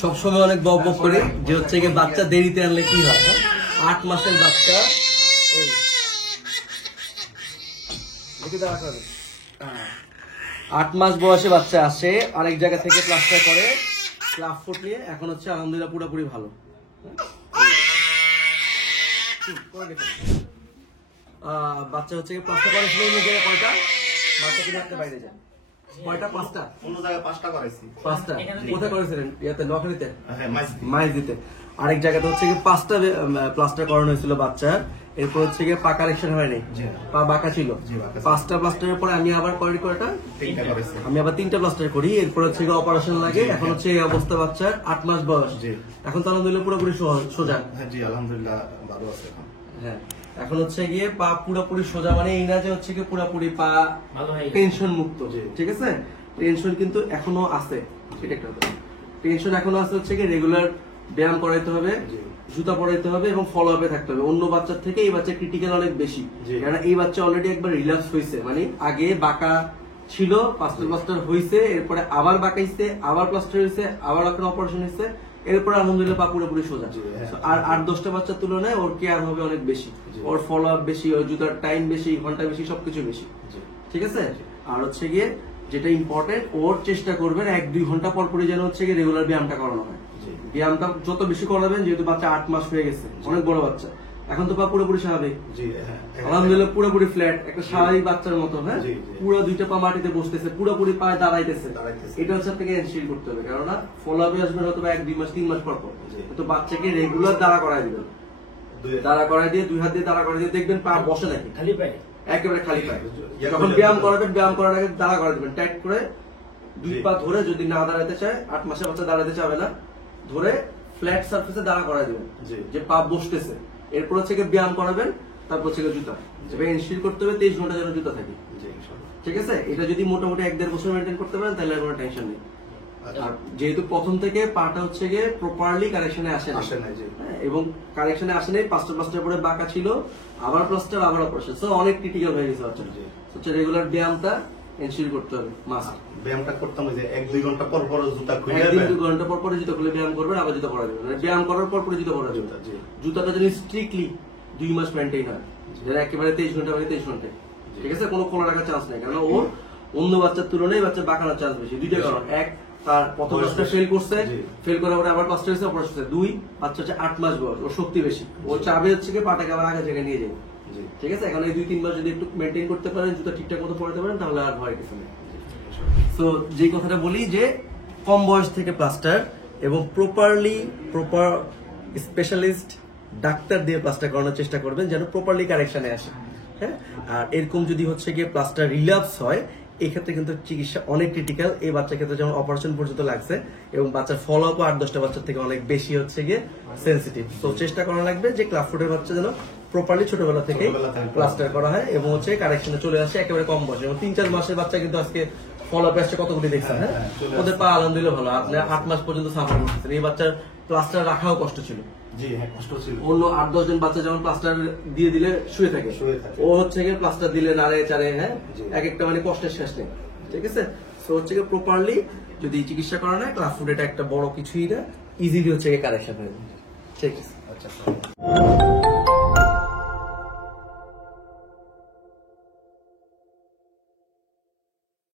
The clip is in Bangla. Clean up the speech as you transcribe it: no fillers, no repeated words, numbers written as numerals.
সবসময় অনেক বক বক করি যে হচ্ছে গিয়ে বাচ্চা দেরিতে আনলে কি হয়। 8 মাসের বাচ্চা 8 মাস বয়সে বাচ্চা আসে, আরেক জায়গা থেকে প্লাস্টার করে ক্লাব ফুট নিয়ে এখন হচ্ছে আলহামদুলিল্লাহ পুরোপুরি ভালো। বাচ্চা হচ্ছে প্লাস্টার করেছিল অন্য জায়গায় কয়টা বাচ্চা কিনে আপনি বাইরে যান কয়টা? 5টা। অন্য জায়গায় 5টা করেছি। 5টা কোথায় করেছিলেন? ইয়াতে নোয়াখালীতে, মাইজ দিতে। আরেক জায়গাতে হচ্ছে কি 5টা প্লাস্টার করানো হয়েছিল বাচ্চার। এরপর হচ্ছে গিয়ে পা কারেকশন হয়নি, পা বাঁকা ছিল। 5টা প্লাস্টারের পরে আমি আবার কয়টা? 3টা করেছি। আমি আবার 3টা প্লাস্টার করি। এরপর হচ্ছে গিয়ে অপারেশন লাগে। এখন হচ্ছে এই অবস্থা বাচ্চার 8 মাস বয়স। এখন তো আলহামদুলিল্লাহ পুরোপুরি সোজা। হ্যাঁ জি, আলহামদুলিল্লাহ ভালো আছে এখন। হ্যাঁ, এখন হচ্ছে গিয়ে পা পুরোপুরি সোজা, মানে এই না যে হচ্ছে গিয়ে পুরোপুরি পা টেনশন মুক্ত। ঠিক আছে, টেনশন কিন্তু এখনো আছে, সেটা একটা টেনশন এখনো আছে। হচ্ছে গিয়ে রেগুলার ব্যায়াম করাইতে হবে, জুতা পরাইতে হবে এবং ফলো আপে থাকতে হবে। অন্য বাচ্চার থেকে এই বাচ্চা ক্রিটিক্যাল অনেক বেশি, কারণ এই বাচ্চা অলরেডি একবার রিল্যাপস হয়েছে, মানে আগে বাঁকা ছিল, প্লাস্টার হয়েছে, এরপরে আবার বাঁকাইছে, আবার প্লাস্টার হয়েছে, আবার একটা অপারেশন হয়েছে, এরপরে আলহামদুলিল্লাহ পা পুরোপুরি সোজা। আর 8-10টা বাচ্চার তুলনায় ওর কেয়ার হবে অনেক বেশি, ওর ফলো আপ বেশি, ওর জুতার টাইম বেশি, ঘন্টা বেশি, সবকিছু বেশি। ঠিক আছে, আর হচ্ছে গিয়ে যেটা ইম্পর্টেন্ট, ওর চেষ্টা করবেন 1-2 ঘন্টা পর পরই যেন হচ্ছে গিয়ে রেগুলার ব্যায়ামটা করানো হয়। ব্যায়ামটা যত বেশি করাবেন, যেহেতু বাচ্চা 8 মাস হয়ে গেছে, অনেক বড় বাচ্চা, এখন তো পা পুরোপুরি স্বাভাবিক, আলহামদুলিল্লাহ পুরোপুরি ফ্ল্যাট, একটা স্বাভাবিক বাচ্চার মতো। হ্যাঁ, পুরো 2টা পা মাটিতে বসতেছে, পুরোপুরি পায়ে দাঁড়াইতেছে। এটা হচ্ছে আপনাকে এনশিওর করতে হবে, কেননা ফলো আপে আসবেন হয়তো 1-2 মাস 3 মাস পর পর, তো বাচ্চাকে রেগুলার দাঁড়া করাই দিবেন। দাঁড়া করাই দিয়ে 2 হাত দিয়ে দাঁড়া করাই দিয়ে দেখবেন পা বসে নাকি, খালি পায়ে, একেবারে খালি পায়ে। যখন ব্যায়াম করাবেন, ব্যায়াম করার আগে দাঁড়া করাই দিবেন, টাইট করে 2 পা ধরে। যদি না দাঁড়াতে চায়, 8 মাসের বাচ্চা দাঁড়াতে চাবে না, ধরে ফ্ল্যাট সারফেসে দাঁড়া করাই দিবেন যে পা বসতেছে। এরপর হচ্ছে ব্যায়াম করাবেন, তারপর হচ্ছে জুতা এনশিওর করতে হবে 23 ঘন্টা যেন জুতা থাকে। ঠিক আছে, এটা যদি মোটামুটি 1-1.5 বছর মেনটেন করতে পারেন, তাহলে কোনো টেনশন নেই। আর যেহেতু প্রথম থেকে পাটা হচ্ছে গিয়ে প্রপারলি কারেকশনে আসে না, এবং কারেকশনে আসে নাই, প্লাস্টার পরে বাঁকা ছিল, আবার প্লাস্টার, আবার অপারেশন, সো অনেক ক্রিটিক্যাল হয়ে গেছে বাচ্চাটা। হচ্ছে রেগুলার ব্যায়ামটা এনশিওর করতে হবে, মাস্ট। ব্যায়ামটা করতাম যে 1-2 ঘন্টা পর পর জুতা খুলে, 1-2 ঘন্টা পর পর জুতা খুলে ব্যায়াম করবেন, আবার জুতা পরা যাবে। ব্যায়াম করার পর পরে জুতা পরা যাবে। জুতাটা যদি স্ট্রিক্টলি 2 মাস মেনটেন হয়, যেটা একেবারে 23 ঘন্টা, মানে 23 ঘন্টায়, ঠিক আছে, কোনো খোলা রাখার চান্স নেই, কারণ ওর অন্য বাচ্চার তুলনায় বাচ্চা বাঁকানোর চান্স বেশি। 2টা কারণ, এক, তার প্রথম প্লাস্টার ফেল করছে, ফেল করার পরে আবার প্লাস্টার হয়েছে, অপারেশন হয়েছে। 2, বাচ্চা হচ্ছে 8 মাস বয়স, ওর শক্তি বেশি, ও চাবে হচ্ছে কি পাটাকে আবার আগের জায়গায় নিয়ে যাবে। ঠিক আছে, এখন এই 2-3 মাস যদি একটু মেনটেন করতে পারেন, জুতা ঠিকঠাক মতো পরাতে পারেন, তাহলে আর ভয় কিছু নেই। তো যে কথাটা বলি যে কম বয়স থেকে প্লাস্টার এবং প্রপার স্পেশালিস্ট ডাক্তার দিয়ে প্লাস্টার করানোর চেষ্টা করবেন, যেন প্রপারলি কারেকশনে আসে। হ্যাঁ, আর এরকম যদি হচ্ছে গিয়ে প্লাস্টার রিল্যাপস হয়, এই ক্ষেত্রে কিন্তু চিকিৎসা অনেক ক্রিটিক্যাল। এই বাচ্চার ক্ষেত্রে যেমন অপারেশন পর্যন্ত লাগছে, এবং বাচ্চার ফলো আপ 8-10টা বাচ্চার থেকে অনেক বেশি হচ্ছে গিয়ে সেন্সিটিভ। তো চেষ্টা করা লাগবে যে ক্লাব ফুটের বাচ্চা যেন প্রপারলি ছোটবেলা থেকে প্লাস্টার করা হয়, এবং হচ্ছে কারেকশনে চলে আসে একেবারে কম বয়সে। এবং 3-4 মাসের বাচ্চা কিন্তু আজকে ফলো আপ আসছে কতগুলি দেখছেন। হ্যাঁ, ওদের পা আলহামদুলিল্লাহ ভালো। আপনি 8 মাস পর্যন্ত সাফার করতেছেন, এই বাচ্চার প্লাস্টার রাখাও কষ্ট ছিল। অন্য 8-10 জন বাচ্চা যেমন প্লাস্টার দিয়ে দিলে শুয়ে থাকে, ও হচ্ছে গিয়ে প্লাস্টার দিলে নাড়ে চারে, হ্যাঁ, এক একটা মানে কষ্টের শেষ নেই। ঠিক আছে, তো হচ্ছে গিয়ে প্রপারলি যদি চিকিৎসা করা হয়, ক্লাব ফুড এটা একটা বড় কিছুই না, ইজিলি হচ্ছে গিয়ে কারেকশন হয়ে যায়। ঠিক আছে, আচ্ছা।